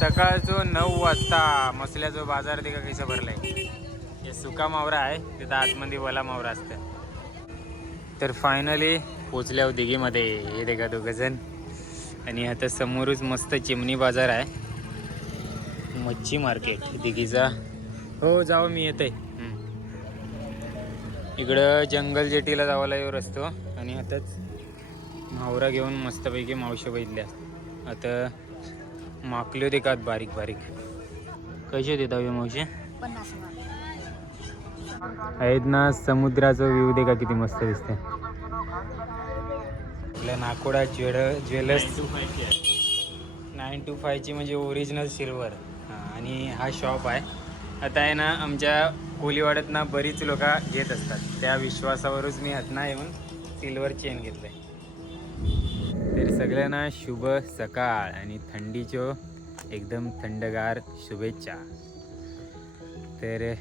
सकाळचो 9 वाजता मसल्याचो बाजार ते का कैसा भरलाय. हे सुका मावरा आहे तिथं आतमध्ये वला मावरा असतं. तर फायनली पोचल्या दिघीमध्ये हे देखा दोघं जण. आणि आता समोरच मस्त चिमणी बाजार आहे, मच्छी मार्केट दिघीचा. हो जावं मी येते. इकडं जंगल जेटीला जावायला येऊ रस्तो. आणि आताच मावरा घेऊन मस्तपैकी मावशी बघितल्या. आता माकल्यो देखात बारीक बारीक. कसे देता मावशी? 50 आहेत ना. समुद्राचा व्ह्यू देखा किती मस्त दिसते. आपल्या नाकोडा ज्वेलर्स 925 ची म्हणजे ओरिजिनल सिल्वर. आणि हा शॉप आहे. आता आहे ना आमच्या कोलीवाड्यात ना बरीच लोक घेत असतात, त्या विश्वासावरच मी हात ना येऊन सिल्वर चेन घेतलंय. तर सगळ्यांना शुभ सकाळ आणि थंडीचो एकदम थंडगार शुभेच्छा. तर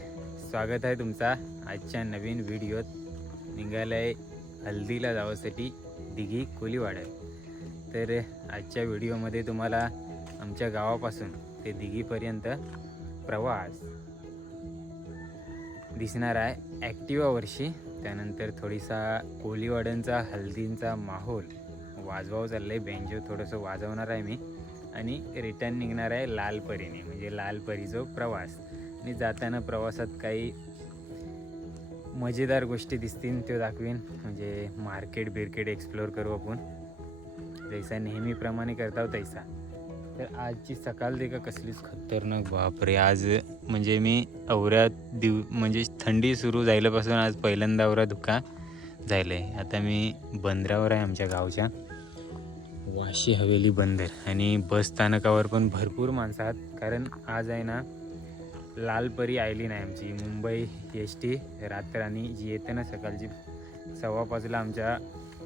स्वागत आहे तुमचा आजच्या नवीन व्हिडिओत. निघालंय हल्दीला जाण्यासाठी दिघी कोलीवाड्यात. तर आजच्या व्हिडिओमध्ये तुम्हाला आमच्या गावापासून ते दिघीपर्यंत प्रवास दिसणार आहे ॲक्टिवावरशी. त्यानंतर थोडीसा कोलीवाड्यांचा हल्दींचा माहोल वाजवावं चाललं आहे. बेंजो थोडंसं वाजवणार आहे मी. आणि रिटर्न निघणार आहे लालपरीने, म्हणजे लालपरीचा प्रवास. आणि जाताना प्रवासात काही मजेदार गोष्टी दिसतील ते दाखवीन. म्हणजे मार्केट बिरकेट एक्सप्लोअर करू आपण जैसा नेहमीप्रमाणे करता तैसा. तर आजची सकाळ देखा कसलीच खतरनाक. बापरे, आज म्हणजे मी औऱ्यात म्हणजे थंडी सुरू झाल्यापासून आज पहिल्यांदा औरा धुका झालं आहे. आता मी बंदरावर आहे आमच्या गावच्या, वाशी हवेली बंदर. आणि बस स्थानकावर पण भरपूर माणसं आहेत, कारण आज आहे ना लालपरी आयली नाही आमची मुंबई ST रात्रानी जी येते ना सकाळची 5:15ला आमच्या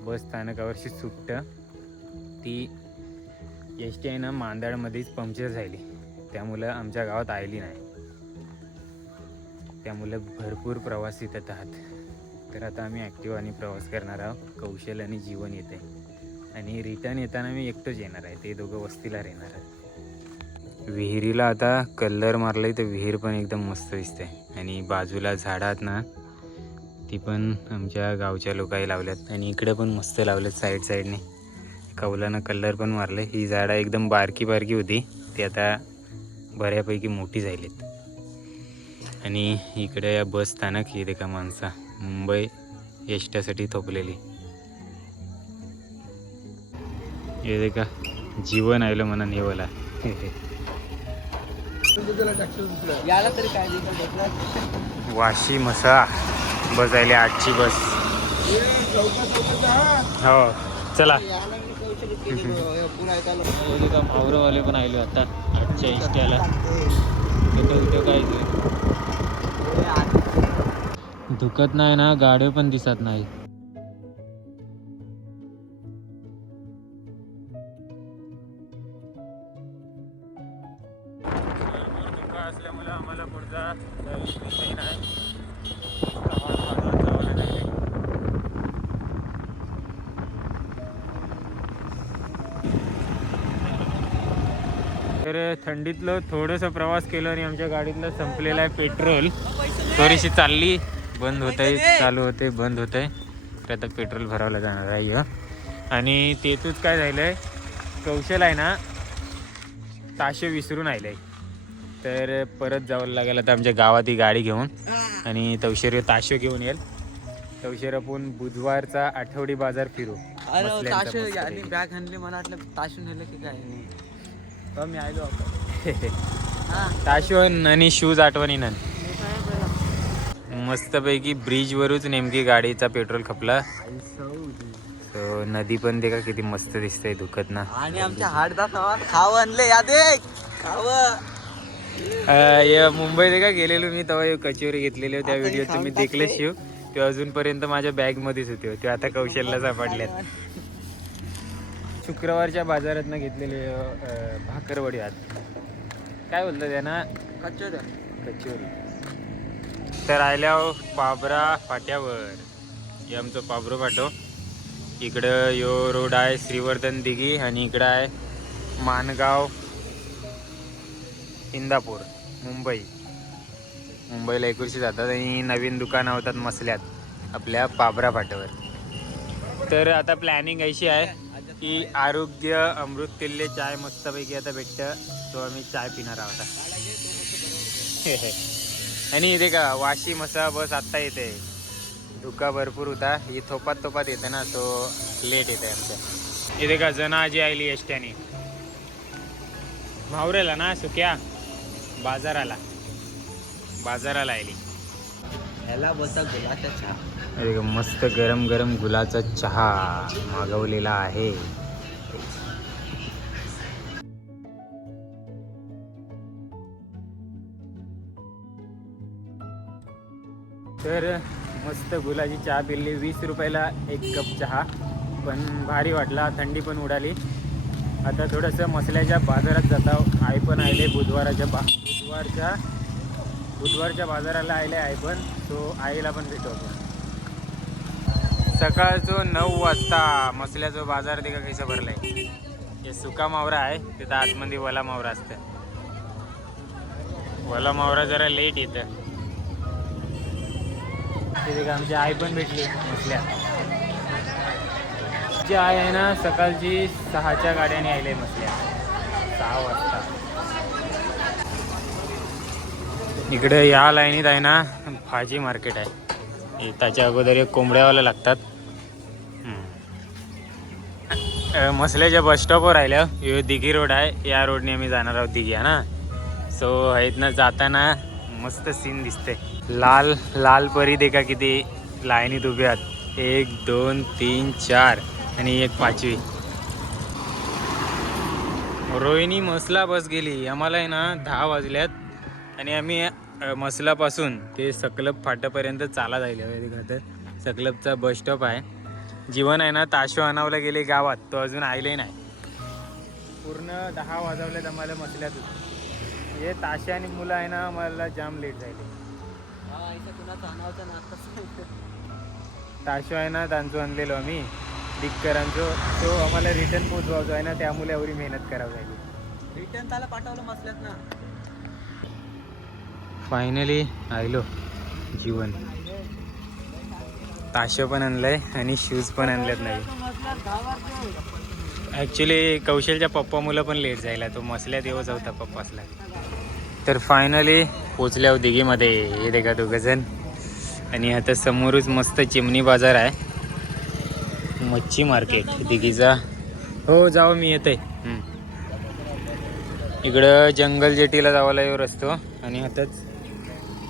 बस स्थानकावरची सुट्ट. ती ST आहे ना मांदाडमध्येच पंक्चर झाली, त्यामुळं आमच्या गावात आयली नाही. त्यामुळं भरपूर प्रवासी येत आहात. तर आता आम्ही ॲक्टिवानी प्रवास करणार आहोत. कौशल आणि जीवन येते. आणि रिटर्न येताना मी एकटंच येणार आहे, ते दोघं वस्तीला राहणार आहे. विहिरीला आता कलर मारलाय तर विहीर पण एकदम मस्त दिसते. आणि बाजूला झाडं आहेत ना, ती पण आमच्या गावच्या लोकांनी लावल्यात. आणि इकडे पण मस्त लावल्यात साईडने. कौलानं कलर पण मारले. ही झाडं एकदम बारकी बारकी होती, ती आता बऱ्यापैकी मोठी झालीत. आणि इकडे या बस स्थानक ही देखा माणसा मुंबई एसट्यासाठी थोपलेली. हे देखा जीवन आयलं म्हणा नेवला. वाशी मसा बस आली 8ची बस. हो चला. मावरवाले पण आलो आता 8च्या एसट्याला. काय दुखत नाही ना, गाड्या पण दिसत नाही. असल्यामुळे आम्हाला पुढचा विषय नाही. तर थंडीतलं थोडंसं प्रवास केलं आणि आमच्या गाडीतलं संपलेलं आहे पेट्रोल. थोडीशी चालली, बंद होत आहे, चालू होते, बंद होत आहे. तर आता पेट्रोल भरावलं जाणार आहे. आणि तेथूच काय झालं आहे, कौशल आहे ना ताशे विसरून आले आहे. तर परत जावं लागेल आता आमच्या गावात ही गाडी घेऊन. आणि तवशेर ताशे घेऊन येईल. तवशेर आपण बुधवारचा आठवडी बाजार फिरू. बॅग आणली मला वाटलं ताशू नेलं की काय नाही. मी आलो ताशो आणि शूज आठवणी ना. मस्तपैकी ब्रिजवरूच नेमकी गाडीचा पेट्रोल खपला. तो नदी पण ते का किती मस्त दिसतंय दुखत ना. आणि आमच्या हाडदा खाव आणले यादे खाव. मुंबईत का गेलेलो मी तेव्हा कचोरी घेतलेली, त्या व्हिडिओ तुम्ही देखले शिव. ते अजूनपर्यंत माझ्या बॅगमध्येच होते. ते आता कौशलला सापडल्यात. शुक्रवारच्या बाजारातनं घेतलेले भाकरवडी आहेत. काय बोलतात त्यांना? कचोरी. तर आल्या पाबरा फाट्यावर. हे आमचं पाबरो फाटो. इकडं यो रोड आहे श्रीवर्धन दिघी. आणि इकडं आहे माणगाव इंदापूर मुंबईला एकुरशी जातात आणि नवीन दुकानं होतात मसल्यात आपल्या पाबरा फाट्यावर. तर आता प्लॅनिंग अशी आहे की आरोग्य अमृत तुल्य चाय मस्तपैकी आता भेटतं, तो आम्ही चाय पिणार आहोत. आणि इथे का वाशी मसा बस आत्ता येते, धुका भरपूर होता, ही थोपात येते ना, तो लेट येते आमच्या. इथे का जना आजी आली एसट्याने मावरेला ना सुक्या बाजाराला आली. ह्याला बोलता गुलाचा चहा. अरे मस्त गरम गरम गुलाचा चहा मागवलेला आहे. तर मस्त गुलाची चहा पिली. 20 रुपयाला 1 कप चहा, पण भारी वाटला, थंडी पण उडाली. आता थोडंसं मसल्याच्या बाजारात जाता. आई पण आले बुधवारच्या बाजाराला आले आई पण, तो आईला पण भेटू आपण. सकाळचं 9 वाजता मसल्याचा बाजार देखा कैसा भरलाय. हे सुका मावरा आहे, तिथं आतमध्ये वला मावरा असतं. वला मावरा जरा लेट येतं. तिथे आमची आई पण भेटली मसल्या. जी आई आहे ना, सकाळची 6च्या गाड्याने आले मसल्या 6 वाजता. इकडे या लाईनीत आहे ना भाजी मार्केट आहे. त्याच्या अगोदर एक कोंबड्यावाला लागतात. मसल्याच्या बसस्टॉपवर राहिल्या. दिघी रोड आहे, या रोडने आम्ही जाणार आहोत दिघी आहे ना. सो इथनं जाताना मस्त सीन दिसते. लाल परी देखा किती लाईनीत उभे आहेत. 1 2 3 4 आणि एक 5वी. रोहिणी मसला बस गेली. आम्हाला आहे ना 10 वाजल्यात आणि आम्ही मसलापासून ते सकलब फाट्यापर्यंत चाला जायला. सकलबचा बस स्टॉप आहे. जीवन आहे ना ताशो आणावला गेले गावात, तो अजून आले नाही. पूर्ण 10 वाजवल्यात आम्हाला मसल्यातून. हे ताशा आणि मुलं आहे ना, आम्हाला जाम लेट झाले. ताशो आहे ना त्यांचं आणलेलो आम्ही डिक्करांचो, तो आम्हाला रिटर्न पोचवायचो आहे ना, त्यामुळे एवढी मेहनत करावं लागली. रिटर्न त्याला पाठवलं मसल्यात ना. फायनली आलो. जीवन ताशो पण आणलंय आणि शूज पण आणलेत नाही. ॲक्च्युली कौशलच्या पप्पा मुलं पण लेट जायला, तो मसल्यात येऊच होता पप्पासला. तर फायनली पोचल्या दिघीमध्ये. हे देखा दोघंजण. आणि आता समोरच मस्त चिमणी बाजार आहे, मच्छी मार्केट दिघीचा. हो जावं मी येते. इकडं जंगल जेटीला जावायला येऊ रस्तो. आणि आताच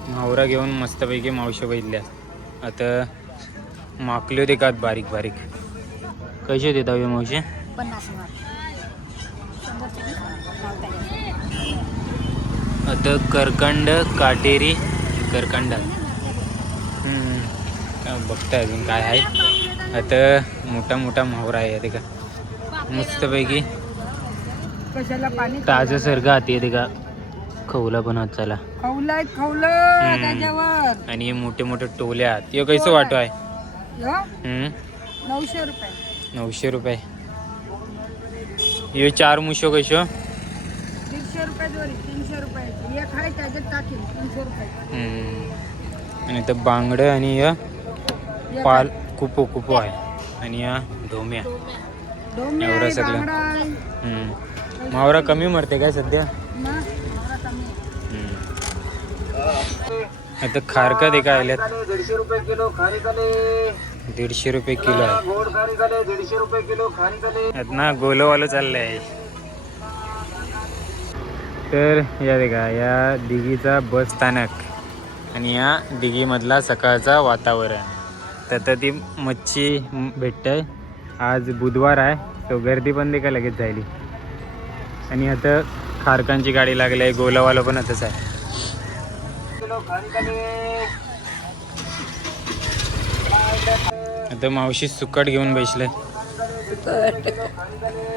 मावरा घेऊन मस्तपैकी मावशी बघितल्या. आता माकल्यो देखात बारीक कसे देता हे मावशी. 50 आता करकंड काटेरी करकंड बघताय अजून काय आहे. आता मोठा मावरा आहे ते का मस्तपैकी ताजं सारखं हाती येते का. खवला पण हात चाला आणि हे मोठे टोले आहात. हे कैसं वाटो आहे. 900 रुपये. ये 4 मुशो कैशो 150 रुपये दोरी 300 रुपये. एक आहे त्याच्यात टाकेल 300 रुपये. आणि तर बांगडं आणि या पाल कुपो आहे आणि या ढोम्या एवढं सगळं. मावरा कमी मरते काय सध्या. आता खारका दे काय आल्यात. 150 रुपये किलो खारीकाले. 150 रुपये किलो आहे. 150 रुपये किलो खारीकाले ना. गोलवालं चाललंय आहे. तर या देखा या दिघीचा बस स्थानक आणि या दिघीमधला सकाळचा वातावरण. तर ती मच्छी भेटते. आज बुधवार आहे, तो गर्दी पण देखा लगेच जायली. आणि आता खारकांची गाडी लागली आहे. गोलावाला पण आताच आहे. आता मावशी सुकट घेऊन बसले.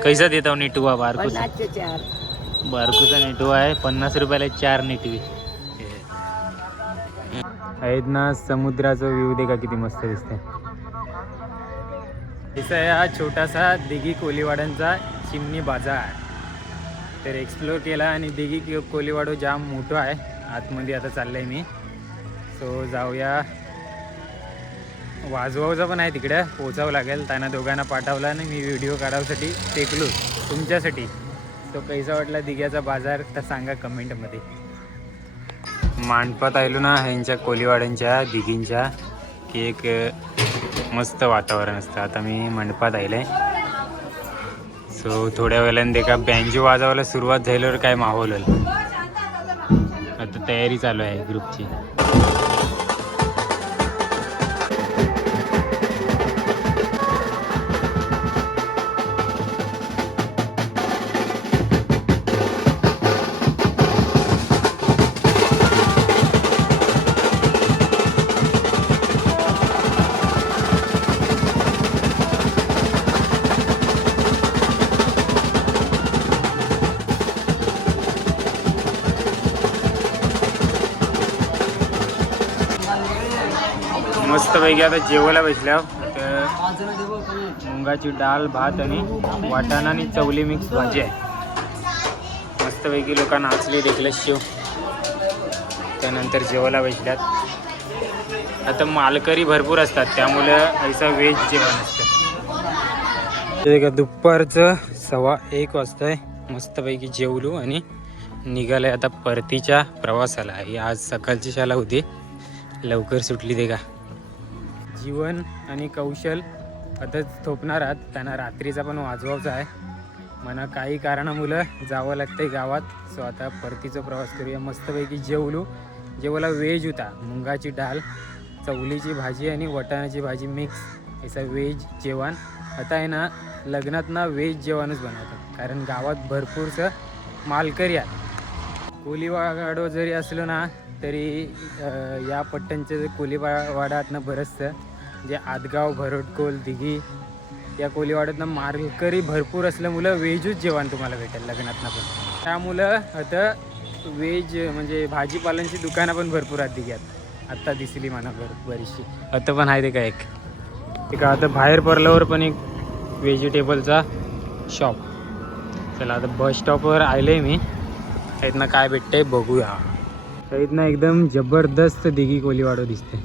कैसा देता नेटुवा. बारकूचा नेटुवा आहे 50 रुपयाला 4 नेटवी आहेत ना. समुद्राचा व्ह्यू देखा किती मस्त दिसते. इथं आहे हा छोटासा दिघी कोलीवाड्यांचा चिमणी बाजार. तर एक्सप्लोर केला आणि दिघी कोलीवाडो जाम मोठं आहे. आतमध्ये आता चाललं आहे मी. सो जाऊया. वाजवावचा पण आहे तिकडं, पोचावं लागेल. त्यांना दोघांना पाठवला आणि मी व्हिडिओ काढायसाठी टेकलो तुमच्यासाठी. तो कैसा वाटला दिघ्याचा बाजार तर सांगा कमेंटमध्ये. मांडपात आलो ना ह्यांच्या कोलीवाड्यांच्या दिघींच्या की एक मस्त वातावरण असतं. आता मी मंडपात आले. सो थोड्या वेळाने का बँजो वाजवायला सुरुवात झाल्यावर काय माहोल होईल. आता तयारी चालू आहे ग्रुपची. मस्तपैकी आता जेवायला बसल्या. तर मुंगाची डाळ, भात आणि वाटाणा आणि चवली मिक्स भाजी आहे. मस्तपैकी लोक नाचले देखील शिव. त्यानंतर जेवायला बसल्यात. आता मालकरी भरपूर असतात त्यामुळं ऐसा व्हेज जेवण असतं. दुपारचं 1:15 वाजता आहे. मस्तपैकी जेवलो आणि निघालं आता परतीच्या प्रवासाला. ही आज सकाळची शाळा होती, लवकर सुटली ते का. जीवन आणि कौशल आताच थोपणार आहात. त्यांना रात्रीचा पण वाजवायचा आहे. मला काही कारणामुळं जावं लागतंय गावात. सो आता परतीचा प्रवास करूया. मस्तपैकी जेवला व्हेज होता. मुंगाची डाळ, चवलीची भाजी आणि वाटाण्याची भाजी मिक्स असं व्हेज जेवण. आता आहे ना लग्नात ना व्हेज जेवणच बनवतात, कारण गावात भरपूरसं मालकरी आहेत. कोलीवाडो जरी असलो ना तरी या पट्ट्यांचं कोलीवाड्यातनं बरंचसं जे आदगाव, भरोटकोल, दिघी या कोलीवाड्यातनं मालकरी भरपूर असल्यामुळं व्हेजच जेवण तुम्हाला भेटेल लग्नातनं पण. त्यामुळं आता व्हेज म्हणजे भाजीपालांची दुकानं पण भरपूर आहेत दिघ्यात. आत्ता दिसली म्हणा बरीचशी. आता पण आहे ते का एक आता बाहेर पडल्यावर पण एक व्हेजिटेबलचा शॉप. चला आता बस स्टॉपवर आले मी. इथनं काय भेटतंय बघूया. इथनं एकदम जबरदस्त दिघी कोलीवाडो दिसते.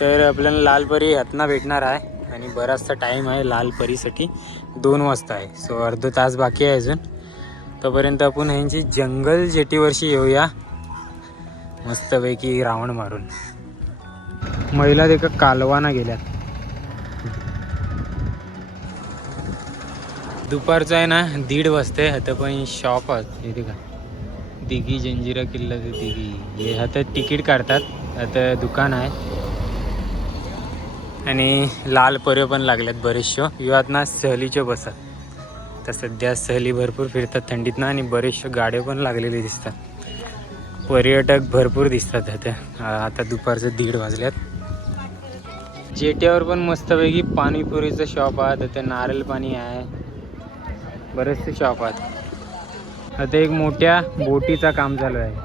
तर आपल्याला लालपरी हातना भेटणार आहे आणि बराचसा टाईम आहे लालपरीसाठी. 2 वाजता आहे. सो अर्धा तास बाकी आहे अजून. तोपर्यंत आपण ह्यांची जंगल जेटीवरशी येऊया मस्तपैकी राऊंड मारून. महिला एका कालवाना गेल्यात. दुपारचं आहे ना 1:30 वाजता. आता पण शॉप आहे इथे का दिघी जंजिरा किल्ला दिघी. हे आता तिकीट काढतात. आता दुकान आहे आणि लाल पऱ्या पण लागल्यात बरेचशा. युवात ना सहलीच्या बसतात. तर सध्या सहली भरपूर फिरतात थंडीत ना आणि बरेचशा गाड्या पण लागलेले दिसतात. पर्यटक भरपूर दिसतात आता दुपारचं 1:30 वाजल्यात. जेट्यावर पण मस्तपैकी पाणीपुरीचं शॉप आहे. आता नारळ पाणी आहे, बरेचसे शॉप आहेत. आता एक मोठ्या बोटीचा काम चालू आहे.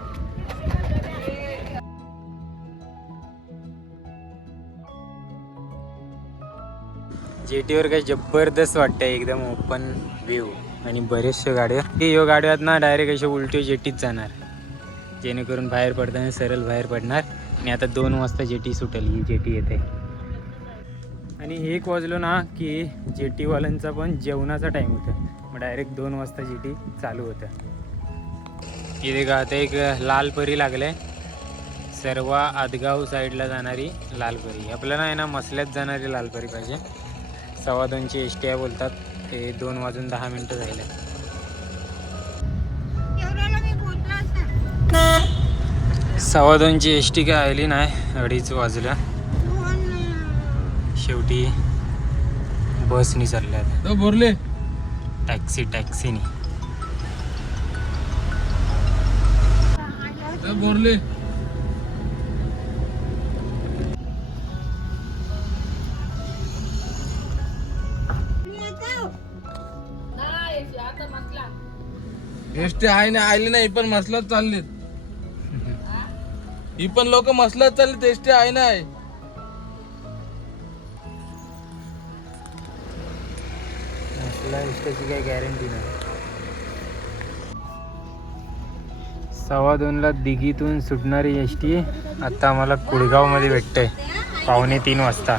जेटीवर काही जबरदस्त वाटतं. एकदम ओपन व्ह्यू आणि बरेचशा गाड्या. ह्यो गाड्यात ना डायरेक्ट अशा उलटी जेटीत जाणार, जेणेकरून बाहेर पडताना सरळ बाहेर पडणार. आणि आता 2 वाजता जेटी सुटेल. ही जेटी येते आणि 1 वाजलो ना की जेटीवाल्यांचा पण जेवणाचा टाईम होतं. मग डायरेक्ट 2 वाजता जेटी चालू होतं. इथे का आता एक लालपरी लागले. सर्व आदगाव साईडला जाणारी लालपरी. आपल्याला आहे ना मसल्यात जाणारी लालपरी पाहिजे. 2:15ची एस टी बोलतात. ते 2:10 झाले. 2:15ची एस टी काय आली नाही. 2:30 वाजल्या. शेवटी बसनी चालल्यात. बोरले टॅक्सीनी. बोरले एसटी आहे ना आली नाही, पण मसलाच चाललीत. ही पण लोक मसलाच चाललीत. एसटी आहे ना. मसला एसटीची काही गॅरंटी नाही. 2:15ला दिघीतून सुटणारी एस टी आता आम्हाला कुडगावमध्ये भेटते 2:45 वाजता.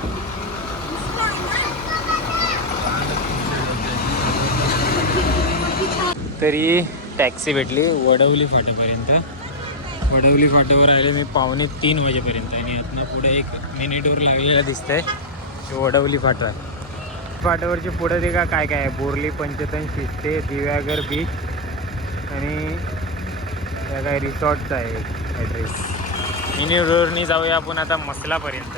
तरी टॅक्सी भेटली वडवली फाट्यापर्यंत. वडवली फाट्यावर आले मी 2:45 वाजेपर्यंत आणि यातनं पुढे एक मिनिटवर लागलेला दिसतंय वडवली फाटा. फाट्यावरचे पुढे ते का काय काय आहे बोरली पंचतन शिस्ते दिव्यागर बीच आणि त्या काय रिसॉर्टचा आहे ॲड्रेस. मिनी रोडनी जाऊया आपण आता मसलापर्यंत.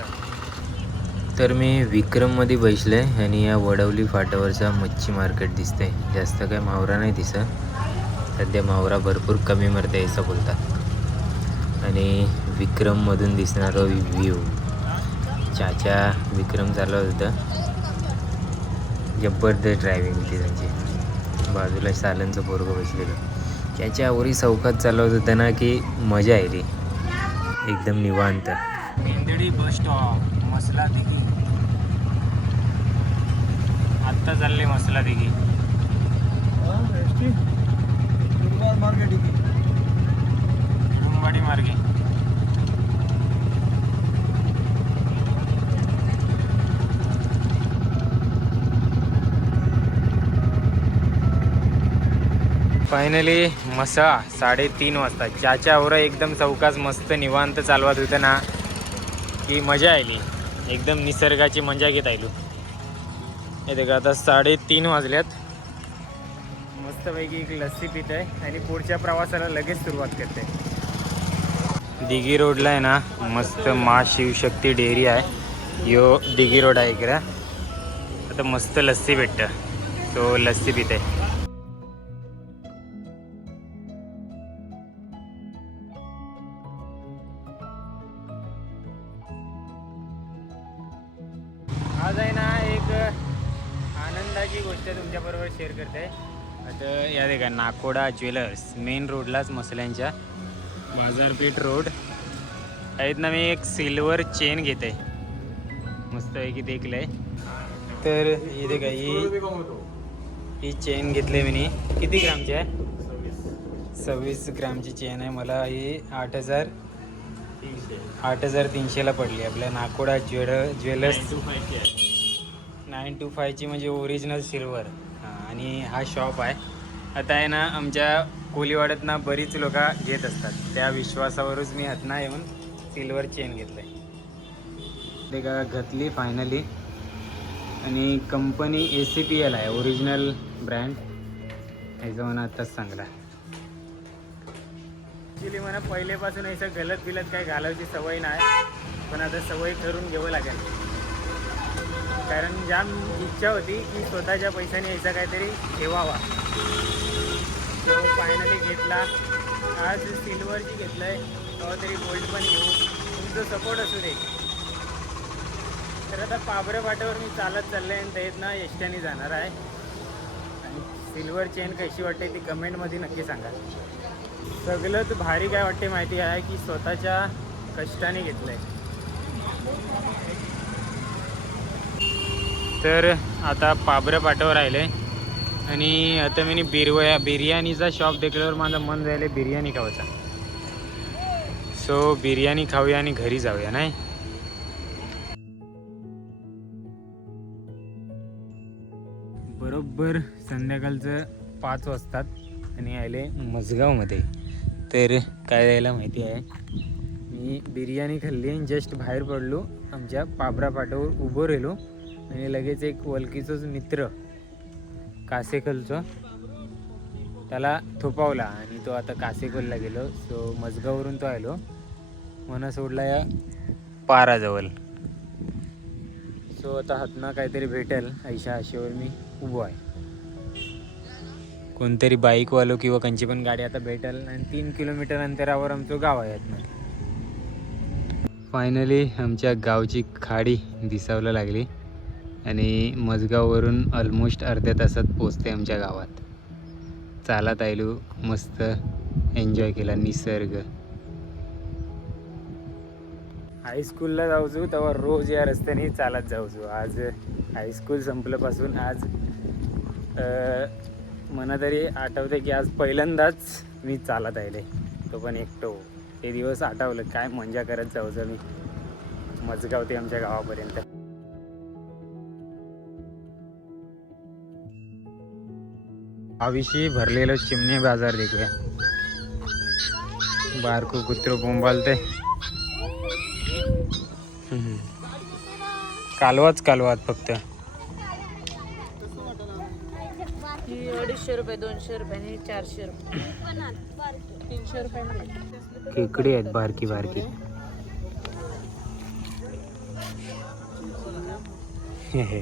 तर मी विक्रममध्ये बसले आणि या वडवली फाट्यावरचा मच्छी मार्केट दिसतंय. जास्त काय मावरा नाही दिसत सध्या. मावरा भरपूर कमी मरते असं बोलतात. आणि विक्रममधून दिसणारा व्ह्यू चाचा विक्रम चालवत होतं. जबरदस्त ड्रायव्हिंग होती त्यांची. बाजूला सालनचं पोरगं बसलेलं त्याच्या आवरी चौकात चालवत होतं ना की मजा आली एकदम निवांत. मेंदडी बस स्टॉप मसला दिघी. आत्ता चालले मसला दिघी. रुंबाडी मार्गे. फायनली मसळा 3:30 वाजता. ज्याच्या आवरा एकदम चौकास मस्त निवांत चालवत होतं ना की मजा आली. एकदम निसर्गाची मजा घेत आलो. येते का आता 3:30 वाजल्यात. मस्तपैकी एक लस्सी पित आहे आणि पुढच्या प्रवासाला लगेच सुरुवात करते. दिघी रोडला आहे ना मस्त मा शिवशक्ती डेअरी आहे. यो दिघी रोड आहे इकडं. आता मस्त लस्सी भेटतं सो लस्सी पिते. आज आहे ना एक आनंदाची गोष्ट तुमच्याबरोबर शेअर करते. आता या देखा नाकोडा ज्वेलर्स मेन रोडलाच मसल्यांच्या बाजारपेठ रोड आहेत ना. मी एक सिल्वर चेन घेते मस्तपैकी देखलं आहे. तर हे देखा ही चेन घेतली मी. किती ग्रामची आहे? 26 ग्रामची चेन आहे. मला ही 8,300ला पडली आपल्या नाकोडा ज्वेलर्स 925ची म्हणजे ओरिजिनल सिल्वर. आणि हा शॉप आहे. आता आहे ना आमच्या कोलीवाड्यात ना बरीच लोक घेत असतात. त्या विश्वासावरच मी हातना येऊन सिल्वर चेन घेतलं आहे. ते का घातली फायनली. आणि कंपनी ACPL आहे ओरिजिनल ब्रँड. ह्याचं म्हणा आत्ताच चांगला. ॲक्च्युली मला पहिलेपासून असं गलत बिलत काही घालायची सवय नाही. पण आता सवय करून घ्यावं लागेल. कारण जाम इच्छा होती की स्वतःच्या पैशाने यायचा काहीतरी ठेवावा. तो फायनली घेतला. आज सिल्वरची घेतलं आहे. तेव्हा तरी गोल्ड पण घेऊ. तुमचं सपोर्ट असू दे. तर आता पाबऱ्या फाट्यावर मी चालत चाललं आहे आणि त्यात ना एसट्याने जाणार आहे. आणि सिल्वर चेन कशी वाटते ती कमेंटमध्ये नक्की सांगा. सगळ्यात भारी काय वाटते माहिती आहे की स्वतःच्या कष्टाने घेतलं आहे. तर आता पाबऱ्या फाट्यावर राहिले आणि आता मी बिर्याणीचा शॉप देखल्यावर माझं मन झालं बिर्याणी खावायचा. सो बिर्याणी खाऊया आणि घरी जाऊया नाही. बरोबर संध्याकाळचं 5 वाजतात आणि आले मजगावमध्ये. तर काय द्यायला माहिती आहे मी बिर्याणी खाल्ली आणि जस्ट बाहेर पडलो. आमच्या पाबरा फाट्यावर उभं राहिलो आणि लगेच एक वलकीचंच मित्र कासेकलचं त्याला थोपावला आणि तो आता कासेकलला गेलो. सो मजगावरून तो आलो मना सोडला या पाराजवळ. सो आता हातना काहीतरी भेटेल ऐशा आशेवर मी उभो आहे. कोणतरी बाईकवालो किंवा कंची पण गाडी आता भेटेल. आणि 3 किलोमीटर अंतरावर आमचं गाव आहे यातनं. फायनली आमच्या गावची खाडी दिसायला लागली आणि मजगाववरून ऑलमोस्ट अर्ध्या तासात पोचते आमच्या गावात. चालत आलो मस्त एन्जॉय केला निसर्ग. हायस्कूलला जाऊचो तेव्हा रोज या रस्त्याने चालत जाऊचो. आज हायस्कूल संपल्यापासून आज मला तरी आठवते की आज पहिल्यांदाच मी चालत आले. तो पण एकटो. ते दिवस आठवलं, काय मजा करत जाऊचं मी मजगाव ते आमच्या गावापर्यंत. आविषयी भरलेलं चिमणे बाजार देखूया. बारकू कुत्रो बोंबालते. कालवात फक्त. 250 रुपये 200 रुपये आणि 400 रुपये 300 रुपये. खेकडी आहेत बारकी बारकी. हे